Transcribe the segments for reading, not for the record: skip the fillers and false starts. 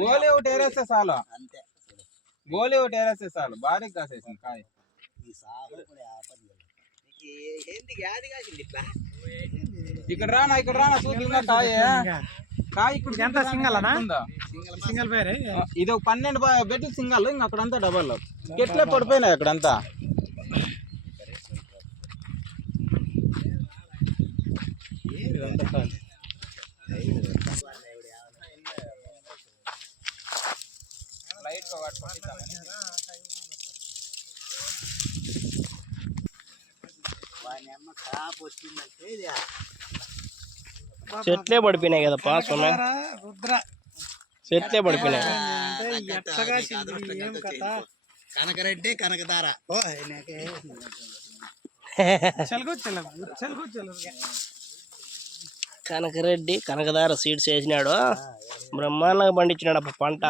గోలి ఒకటి ఏరేస్తే చాలు అంతే. గోలి ఒకటి ఏరేస్తే చాలు భారీ కాసేసింది కాయ. ఇక్కడ రానా చూద్దా కాయ. కాయ ఇక్కడ ఎంత సింగల్ సింగల్ పేరు ఇది ఒక 12 పెట్టి సింగల్. ఇంక అక్కడంతా డబల్ ఎట్లే పడిపోయినాయి అక్కడంతా. చెట్లే పడిపోయినాయి కదప్పా సొన్న. చెట్లే పడిపోయినాయి. కనకరెడ్డి కనకదార కనకరెడ్డి కనకదార సీడ్స్ వేసినాడు. బ్రహ్మాండంగా పండించినాడు అప్ప పంట.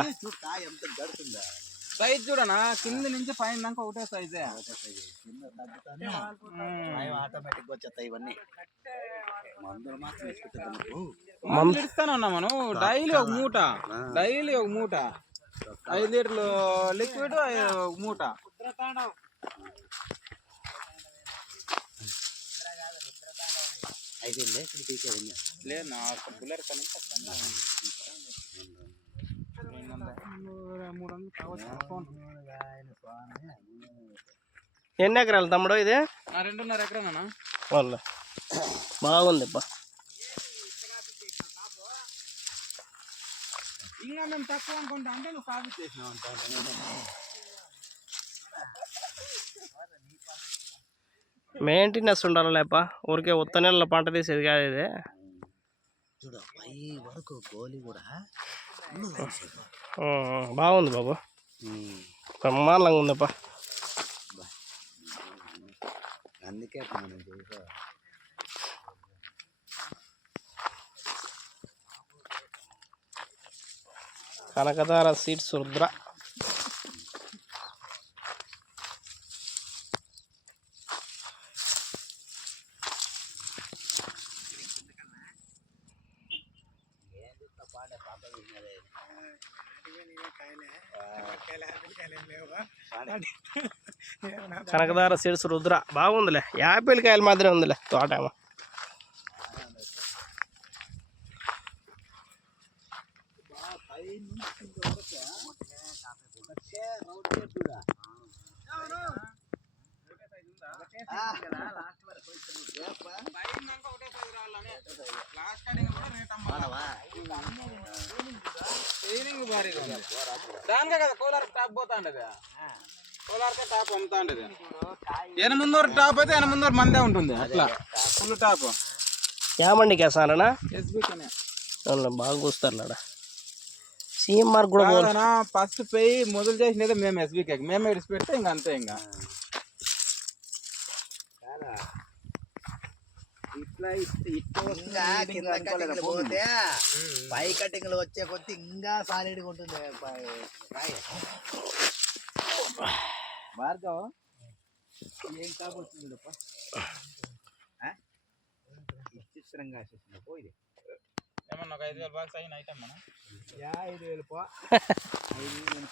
సైజ్ చూడనా కింద నుంచి పైన దాకా ఒకటే సైజే. ఆటోమేటిక్ వచ్చేస్తాయి ఇవన్నీ. మందులు ఇస్తానే ఉన్నా మనం. డైలీ ఒక మూట 5 లీటర్లు లిక్విడ్ ఒక మూట. లేదు నా బుల్లర్ ఎన్ని ఎకరాలు తమ్ముడు ఇది? 2.5 ఎకరానా. బాగుంది అబ్బా. ఇంకా మేము తక్కువ అనుకుంటా అంటే నువ్వు కాపీ చేసినావు అంట. మెయింటెనెన్స్ ఉండాలి లేప. ఊరికే ఉత్త నెలలో పంట తీసేది కాదు ఇది. బాగుంది బాబు, బ్రహ్మాండంగా ఉందప్పా. అందుకే కనకదార సీడ్స్ రుద్ర. కనకదార సీడ్స్ రుద్ర బాగుందిలే. యాపిల్ కాయలు మాత్రమే ఉందిలే తోటేమో. దానికే కదా కోలార్ టాప్ పోతా ఉండేది. కోలార్కే టాప్ అమ్ముతా ఉండేది. 800 టాప్ అయితే 800 మందే ఉంటుంది. అట్లా ఫుల్ టాప్. ఏమండికి వేస్తారనా? ఎస్బీకేనే బాగా కూస్తారులాడ. సీఎం మార్క్ కూడా ఫస్ట్ పోయి మొదలు చేసినదే మేము ఎస్బీకే. మేమే ఇడిచి పెడితే ఇంకా అంతే. ఇంకా పోతే పై కటింగ్లు వచ్చే కొద్ది ఇంకా సాలిడ్గా ఉంటుంది. భార్గవ్ ఏం కాబోతుంది విచిత్రంగా పోయి ఏమన్నా 5,000 బాక్స్ అయిన ఐటమ్ మనం 5,000 పో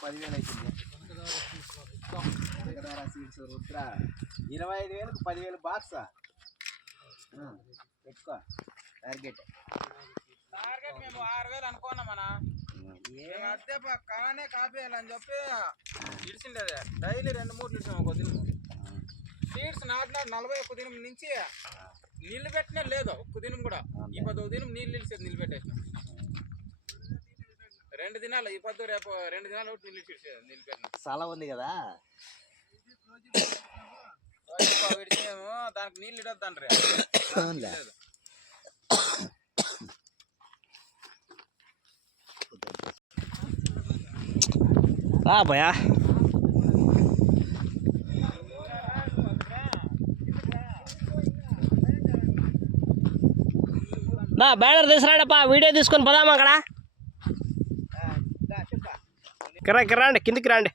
10,000 అవుతుంది. సీడ్స్ రుద్ర 25,000 10,000 బాక్స్ పెట్టుకో. టార్గెట్ మేము 6,000 అనుకున్నామన్నా. అదే కానే కాపేయాలని చెప్పి ఇడిచిండేది. డైలీ 2-3 ఇడిచాము. ఒక దినం సీడ్స్ నాటిన 41 దినం నుంచి నీళ్ళు పెట్టినా లేదు. ఒక్క దినం కూడా. ఈ 10వ దినం నీళ్ళు నిలిచేది నిలబెట్టేసినాం. 2 దినాలు ఈ 10 రేపు 2 దినాలు నీళ్ళు ఇచ్చేది నిలబెట్టిన. చాలా ఉంది కదా విడిచేమో దానికి నీళ్ళు ఇడొద్దండ్రీ. భయా బ్యానర్ తీసుకురాడప్పా. వీడియో తీసుకొని పోదామా అక్కడ. రండి కిందికి రండి.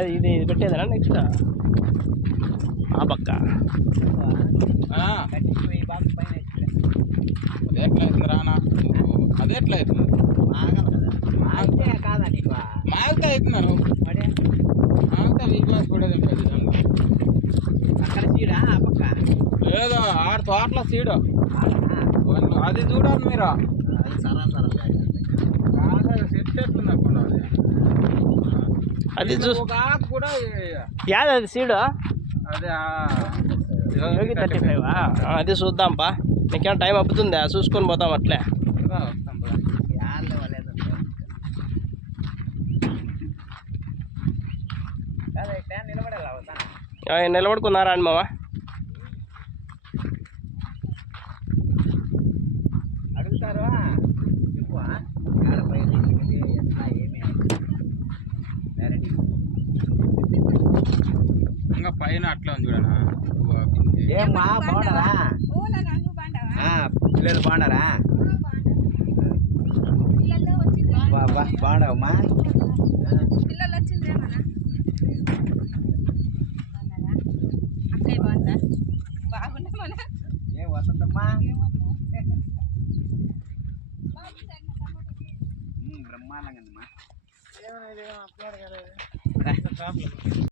అది ఇది పెట్టేదేనా నెక్స్ట్ ఆ పక్క కట్టిపోయి బాగా పైన ఎక్కితే. అది ఎట్లా అవుతుంది రానా అది ఎట్లా అవుతుంది ఆగదు కదా. ఆగితే కాదా నీకు? మాగితే అవుతున్నారు మరి మాగితే వీక్నెస్ కూడా ఉంటుంది నిజంగా. అక్కడ చీడా ఆ పక్క లేదు ఆడ తోటలో సీడు ఆడనా? అది చూడాలి మీరు అది సరా కాదు సెట్ ఎట్లుంది అనుకోండి అది చూ ఒక ఆకు కూడా యాది అది సీడు అదే యోగి 35 అది చూద్దాంపా. నీకేం టైం అప్పుతుందా చూసుకొని పోతాం అట్లే. యాళ్ళ వాళ్ళేదో కాదు ఇట్లా నిలబడాలి అవుతా. నిలబడుకున్నారా అని మామ? అడుగుతారు చెప్పు ఆడపై ఎట్లా ఏమి డైరెక్ట్ ఇంకా పైన అట్లా ఉంది చూడనా ఏమ్మా బాగున్నారా? పిల్లలు బాగున్నారా? బాగున్నావమ్మా? పిల్లలు వచ్చిందే మన అక్కయ్య బాగుందా? బాగున్నా మన ఏం వసంతమ్మా? బ్రహ్మాండంగా ఉందమ్మా.